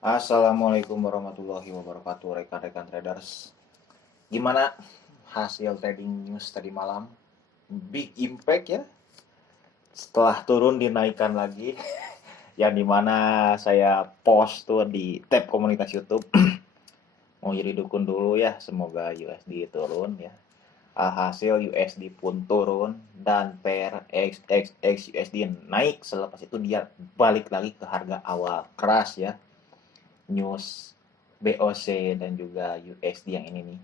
Assalamualaikum warahmatullahi wabarakatuh, rekan-rekan traders. Gimana hasil trading news tadi malam? Big impact ya. Setelah turun dinaikkan lagi. Yang dimana saya post tuh di tab komunitas YouTube. Mau jadi dukun dulu ya, semoga USD turun ya. Alhasil USD pun turun dan pair XXX USD naik. Selepas itu dia balik lagi ke harga awal keras ya. News BOC dan juga USD yang ini nih,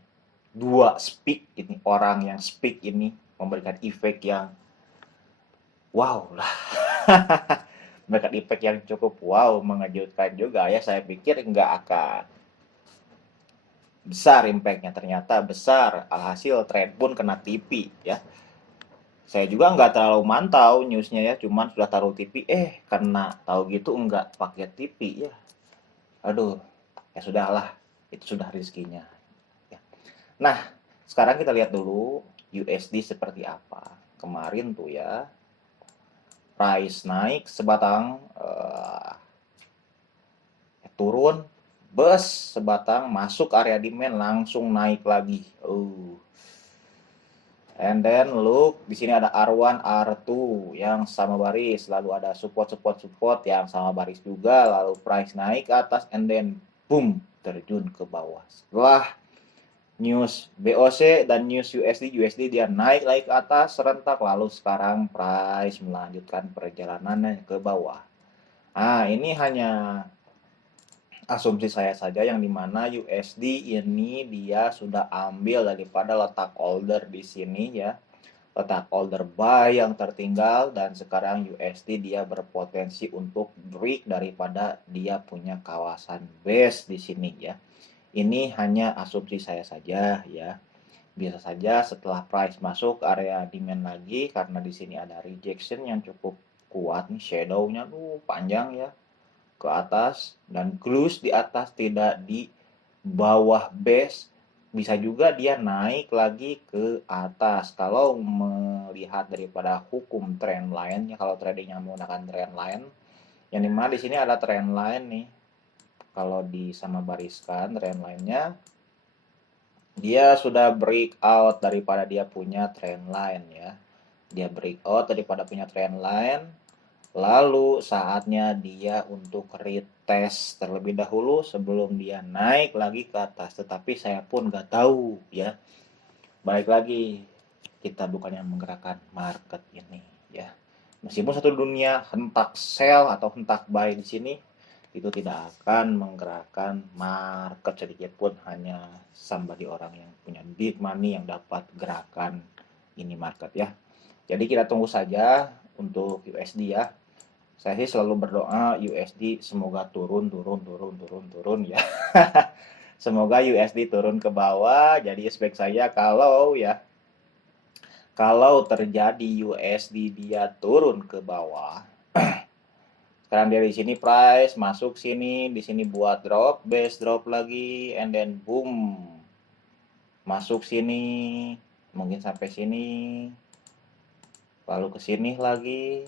dua speak ini, orang yang speak ini memberikan efek yang wow lah. Memberikan efek yang cukup wow, mengejutkan juga ya. Saya pikir nggak akan besar impactnya, ternyata besar. Alhasil trend pun kena TV ya. Saya juga nggak terlalu mantau newsnya ya, cuman sudah taruh TV, kena tahu gitu nggak pakai TV ya. Aduh, ya sudahlah, itu sudah rezekinya. Ya. Nah, sekarang kita lihat dulu USD seperti apa. Kemarin tuh ya, price naik sebatang, turun, bus sebatang, masuk area demand, langsung naik lagi. And then look, di sini ada R1, R2 yang sama baris, lalu ada support yang sama baris juga, lalu price naik ke atas, and then boom, terjun ke bawah. Setelah news BOC dan news USD dia naik lagi ke atas serentak, lalu sekarang price melanjutkan perjalanannya ke bawah. Ini hanya asumsi saya saja, yang dimana USD ini dia sudah ambil daripada letak order di sini ya, letak order buy yang tertinggal, dan sekarang USD dia berpotensi untuk break daripada dia punya kawasan base di sini ya. Ini hanya asumsi saya saja ya. Bisa saja setelah price masuk ke area demand lagi, karena di sini ada rejection yang cukup kuat nih, shadow-nya tuh panjang ya ke atas, dan close di atas tidak di bawah base. Bisa juga dia naik lagi ke atas kalau melihat daripada hukum trend line ya, kalau tradingnya menggunakan trend line, yang dimana di sini ada trend line nih. Kalau disama bariskan trend line-nya, dia sudah breakout daripada dia punya trend line ya. Dia breakout daripada punya trend line, lalu saatnya dia untuk retest terlebih dahulu sebelum dia naik lagi ke atas. Tetapi saya pun nggak tahu ya. Balik lagi, kita bukan yang menggerakkan market ini ya. Meskipun satu dunia hentak sell atau hentak buy di sini, itu tidak akan menggerakkan market sedikit pun. Hanya somebody, orang yang punya big money yang dapat gerakan ini market ya. Jadi kita tunggu saja untuk USD ya. Saya sih selalu berdoa USD semoga turun ya. Semoga USD turun ke bawah. Jadi expect saya kalau terjadi USD dia turun ke bawah, sekarang dari sini price masuk sini, di sini buat drop, base drop lagi, and then boom, masuk sini, mungkin sampai sini, lalu ke sini lagi,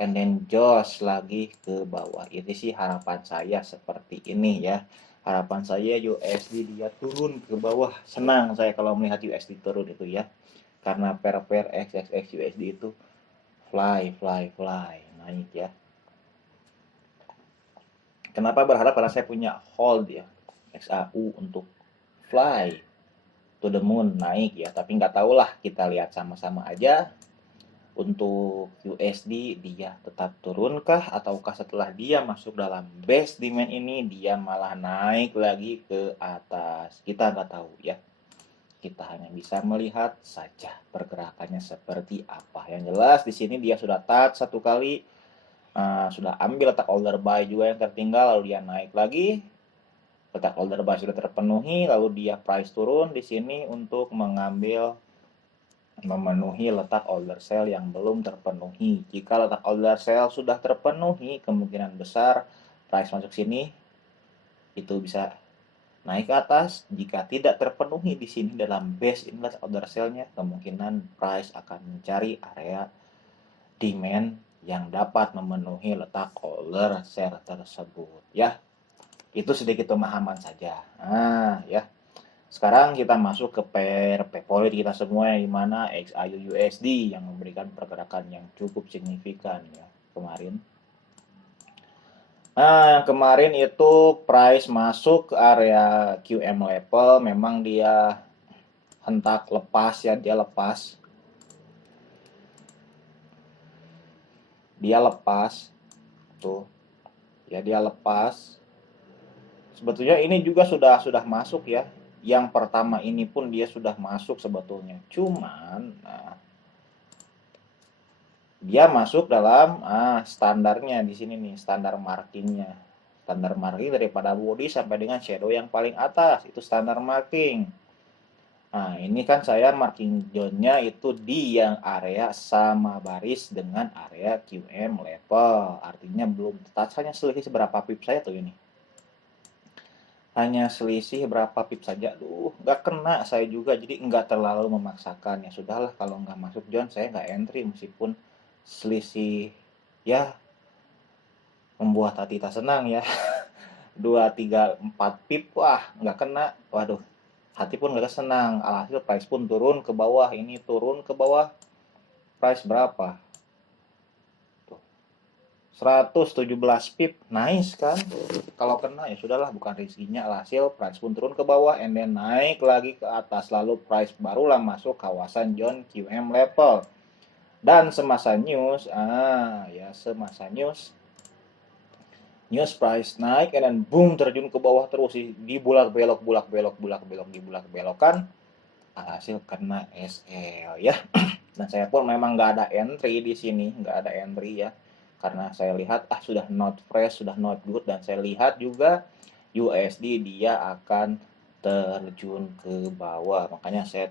and then jos lagi ke bawah. Itu sih harapan saya seperti ini ya. Harapan saya USD dia turun ke bawah. Senang saya kalau melihat USD turun itu ya. Karena pair XXX USD itu fly naik ya. Kenapa berharap? Karena saya punya hold ya, XAU untuk fly to the moon, naik ya. Tapi nggak tahu lah, kita lihat sama-sama aja. Untuk USD dia tetap turunkah, ataukah setelah dia masuk dalam base demand ini dia malah naik lagi ke atas? Kita nggak tahu ya. Kita hanya bisa melihat saja pergerakannya seperti apa. Yang jelas di sini dia sudah touch satu kali, sudah ambil letak order buy juga yang tertinggal, lalu dia naik lagi, letak order buy sudah terpenuhi, lalu dia price turun di sini untuk memenuhi letak order sell yang belum terpenuhi. Jika letak order sell sudah terpenuhi, kemungkinan besar price masuk sini itu bisa naik ke atas. Jika tidak terpenuhi di sini dalam base inlet order sell-nya, kemungkinan price akan mencari area demand yang dapat memenuhi letak order share tersebut ya. Itu sedikit pemahaman saja. Nah, ya. Sekarang kita masuk ke pair favorit kita semua yang dimana XAU USD yang memberikan pergerakan yang cukup signifikan ya kemarin. Nah, yang kemarin itu price masuk ke area QM level, memang dia hentak lepas ya, dia lepas. Dia lepas. Tuh. Ya dia lepas. Sebetulnya ini juga sudah masuk ya. Yang pertama ini pun dia sudah masuk sebetulnya. Cuman nah, dia masuk dalam standarnya di sini nih, standar markingnya. Standar marking daripada body sampai dengan shadow yang paling atas itu standar marking. Nah, ini kan saya marking zone-nya itu di yang area sama baris dengan area QM level. Artinya belum touch, hanya selisih berapa pip saya tuh ini. Hanya selisih berapa pip saja. Duh, nggak kena saya juga, jadi nggak terlalu memaksakan. Ya sudahlah, kalau nggak masuk zone saya nggak entry meskipun selisih ya membuat hati tak senang ya. 2, 3, 4 pip, wah nggak kena. Waduh, hati pun nggak senang. Alhasil price pun turun ke bawah. Ini turun ke bawah. Price berapa? Tuh, 117 pip. Nice kan? Kalau kena ya sudahlah, bukan rezekinya. Alhasil price pun turun ke bawah and then naik lagi ke atas. Lalu price barulah masuk kawasan zone QM level. Dan semasa news, semasa news price naik and then boom terjun ke bawah terus, di bulak belok di bulak belokan, hasil kena SL ya. Dan saya pun memang nggak ada entry di sini, nggak ada entry ya, karena saya lihat sudah not fresh, sudah not good, dan saya lihat juga USD dia akan terjun ke bawah. Makanya saya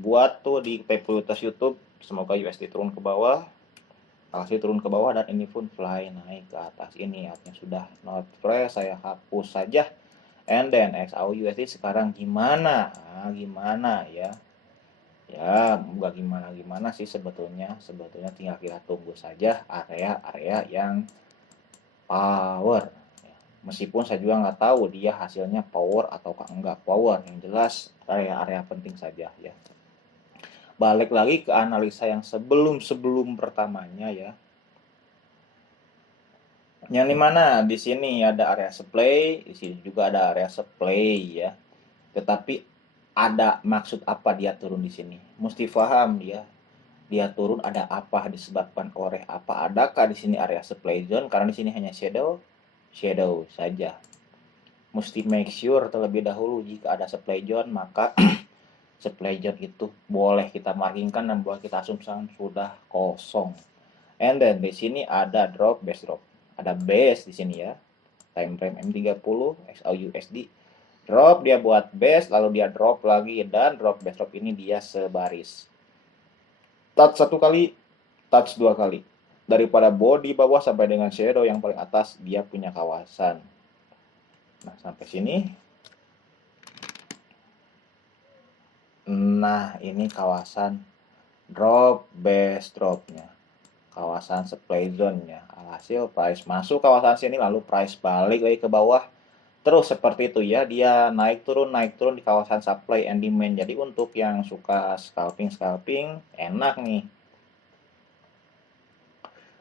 buat tuh di prioritas YouTube, semoga USD turun ke bawah. Hasil turun ke bawah dan ini pun fly naik ke atas. Ini artinya sudah not fresh, saya hapus saja. And then XAU USD sekarang gimana? Gimana ya? Ya, nggak gimana-gimana sih sebetulnya. Sebetulnya tinggal kita tunggu saja area-area yang power. Meskipun saya juga nggak tahu dia hasilnya power ataukah enggak power. Yang jelas area-area penting saja ya. Balik lagi ke analisa yang sebelum pertamanya ya. Yang dimana di sini ada area supply, di sini juga ada area supply ya. Tetapi ada maksud apa dia turun di sini? Mesti paham dia. Dia turun ada apa, disebabkan oleh apa? Adakah di sini area supply zone? Karena di sini hanya shadow saja. Mesti make sure terlebih dahulu jika ada supply zone, maka supply zone itu boleh kita markingkan dan boleh kita asumsikan sudah kosong. And then di sini ada drop, base drop. Ada base di sini ya. Time frame M30 XAUUSD. Drop, dia buat base, lalu dia drop lagi, dan drop base drop ini dia sebaris. Touch 1 kali, touch 2 kali. Daripada body bawah sampai dengan shadow yang paling atas, dia punya kawasan. Nah, sampai sini. Nah, ini kawasan drop base dropnya, kawasan supply zone-nya. Alhasil price masuk kawasan sini, lalu price balik lagi ke bawah. Terus seperti itu ya, dia naik turun di kawasan supply and demand. Jadi untuk yang suka scalping enak nih.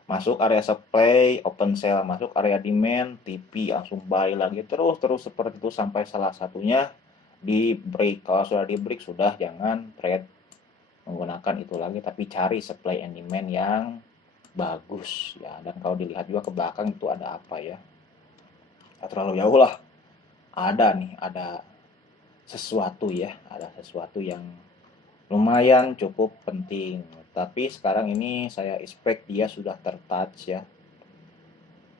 Masuk area supply, open sell, masuk area demand, TP langsung buy lagi, terus seperti itu sampai salah satunya di break. Kalau sudah di break, sudah jangan trade menggunakan itu lagi, tapi cari supply and demand yang bagus ya. Dan kalau dilihat juga ke belakang itu ada apa ya, nggak terlalu jauh lah, ada sesuatu ya, ada sesuatu yang lumayan cukup penting. Tapi sekarang ini saya expect dia sudah tertouch ya,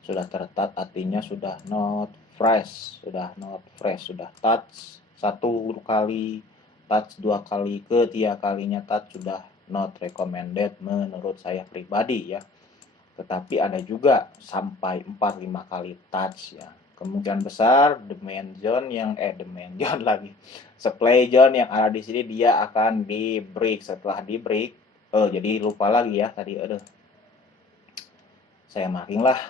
sudah tertouch artinya sudah not fresh, sudah touch 1 kali, touch 2 kali, ketiga kalinya touch sudah not recommended menurut saya pribadi ya. Tetapi ada juga sampai 4-5 kali touch ya. Kemungkinan besar demand zone lagi, supply zone yang ada di sini dia akan di break. Setelah di break, jadi lupa lagi ya tadi, saya marking lah.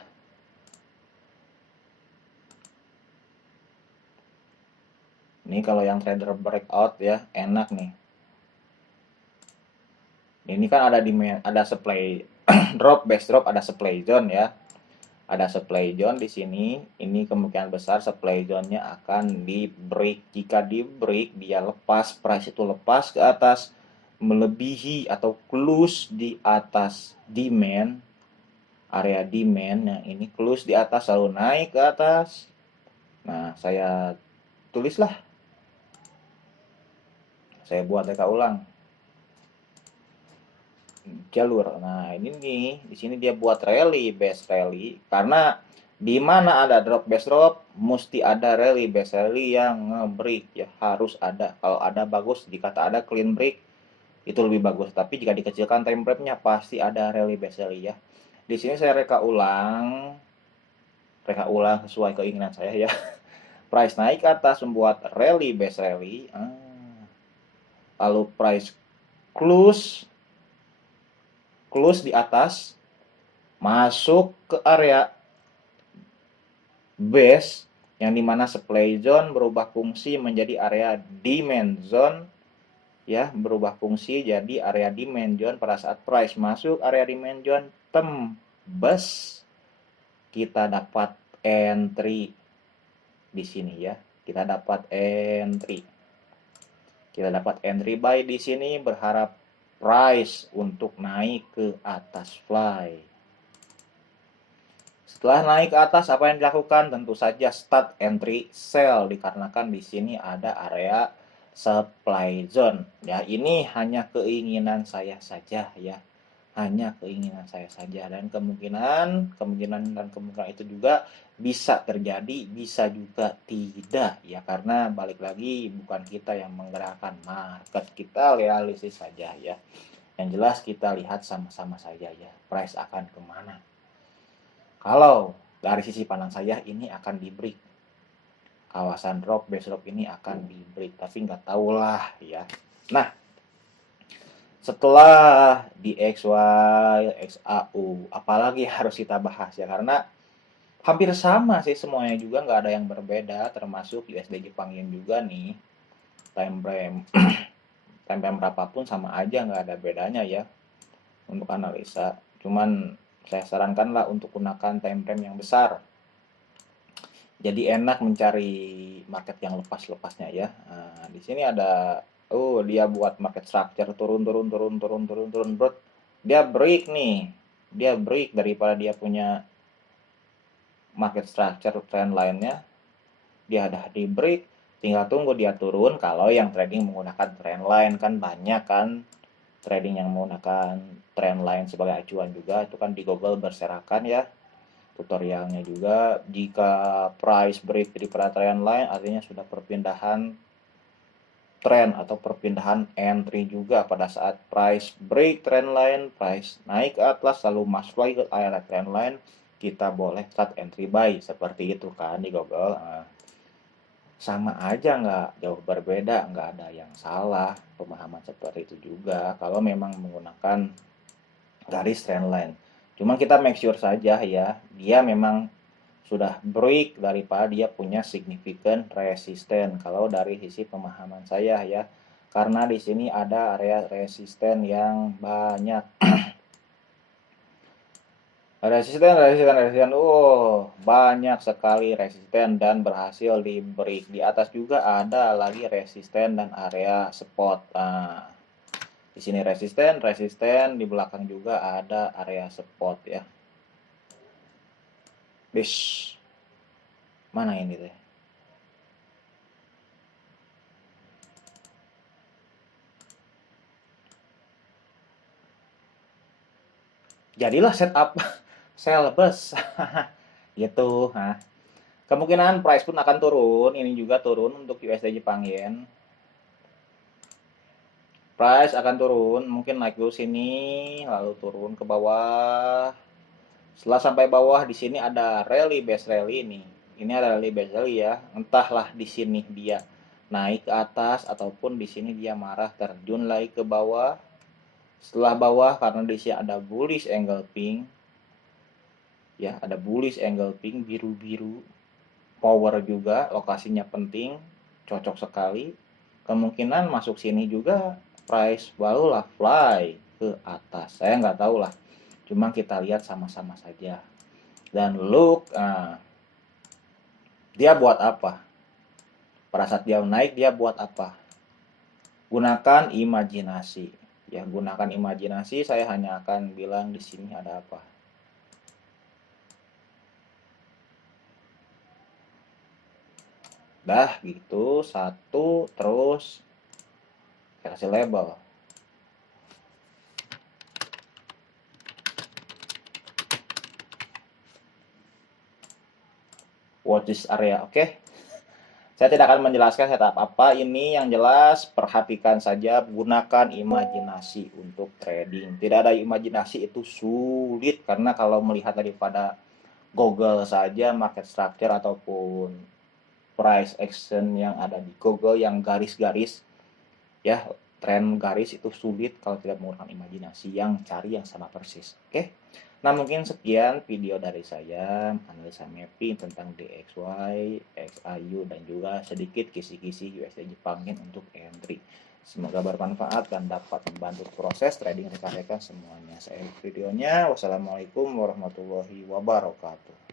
Ini kalau yang trader breakout ya, enak nih. Ini kan ada demand, ada supply drop, base drop, ada supply zone ya. Ada supply zone di sini. Ini kemungkinan besar supply zone-nya akan di break. Jika di break, dia lepas, price itu lepas ke atas, melebihi atau close di atas demand, area demand. Nah, ini close di atas lalu naik ke atas. Nah, saya tulislah. Saya buat reka ulang. Jalur. Nah, ini nih, di sini dia buat rally, base rally, karena di mana ada drop base drop, mesti ada rally base rally yang nge-break ya, harus ada. Kalau ada bagus, jika tak ada clean break itu lebih bagus. Tapi jika dikecilkan time frame-nya pasti ada rally base rally ya. Di sini saya reka ulang sesuai keinginan saya ya. Price naik ke atas membuat rally base rally. Lalu price close di atas, masuk ke area base yang dimana supply zone berubah fungsi menjadi area demand zone ya, berubah fungsi jadi area demand zone. Pada saat price masuk area demand zone tembus, kita dapat entry di sini ya, kita dapat entry buy di sini, berharap price untuk naik ke atas fly. Setelah naik ke atas, apa yang dilakukan? Tentu saja start entry sell, dikarenakan di sini ada area supply zone. Ya, ini hanya keinginan saya saja ya. Hanya keinginan saya saja, dan kemungkinan itu juga bisa terjadi, bisa juga tidak ya, karena balik lagi bukan kita yang menggerakkan market, kita realistis saja ya. Yang jelas kita lihat sama-sama saja ya, price akan kemana. Kalau dari sisi pandang saya ini akan di break, kawasan drop, base drop ini akan di break, tapi nggak tahulah ya. Nah, setelah di XY, XAU, apalagi harus kita bahas ya, karena hampir sama sih semuanya juga, nggak ada yang berbeda, termasuk USD Jepang Yen juga nih, time frame berapapun sama aja, nggak ada bedanya ya untuk analisa. Cuman saya sarankanlah untuk gunakan time frame yang besar. Jadi enak mencari market yang lepas-lepasnya ya. Nah, di sini ada dia buat market structure turun, bro. Dia break nih. Dia break daripada dia punya market structure trend line-nya. Dia ada di break, tinggal tunggu dia turun. Kalau yang trading menggunakan trend line kan banyak kan, trading yang menggunakan trend line sebagai acuan juga, itu kan di Google berserakan ya. Tutorialnya juga, jika price break daripada trend line artinya sudah perpindahan trend atau perpindahan entry juga. Pada saat price break trend line, price naik ke atas lalu masuk lagi ke area trend line, kita boleh start entry buy, seperti itu kan di Google. Nah, sama aja, nggak jauh berbeda, nggak ada yang salah pemahaman seperti itu juga kalau memang menggunakan garis trend line. Cuma kita make sure saja ya, dia memang sudah break daripada dia punya significant resisten. Kalau dari sisi pemahaman saya ya, karena di sini ada area resisten yang banyak. resisten. Banyak sekali resisten dan berhasil di break. Di atas juga ada lagi resisten dan area support. Nah, di sini resisten, di belakang juga ada area support ya. Mana ini teh? Jadilah setup sell bus gitu. Nah, kemungkinan price pun akan turun. Ini juga turun untuk USD Jepang Yen. Price akan turun, mungkin naik dulu sini, lalu turun ke bawah. Setelah sampai bawah, di sini ada rally base rally ini. Ini ada rally base rally ya. Entahlah di sini dia naik ke atas ataupun di sini dia marah terjun lagi ke bawah. Setelah bawah, karena di sini ada bullish angle pink. Ya, ada bullish angle pink biru-biru. Power juga, lokasinya penting. cocok sekali. Kemungkinan masuk sini juga price barulah fly ke atas. Saya nggak tahu lah. Cuma kita lihat sama-sama saja. Dan look, dia buat apa? Pada saat dia naik, dia buat apa? Gunakan imajinasi. Ya, gunakan imajinasi. Saya hanya akan bilang di sini ada apa. Dah gitu, satu, terus saya kasih label. Watch this area, oke? Saya tidak akan menjelaskan setup apa ini, yang jelas perhatikan saja, gunakan imajinasi untuk trading. Tidak ada imajinasi itu sulit, karena kalau melihat daripada Google saja, market structure ataupun price action yang ada di Google yang garis-garis, ya tren garis itu sulit kalau tidak menggunakan imajinasi, yang cari yang sama persis. Oke? Nah, mungkin sekian video dari saya analisa mapping tentang DXY, XAU, dan juga sedikit kisi-kisi USD Jepang Yen untuk entry. Semoga bermanfaat dan dapat membantu proses trading rekan-rekan semuanya. Saya videonya. Wassalamualaikum warahmatullahi wabarakatuh.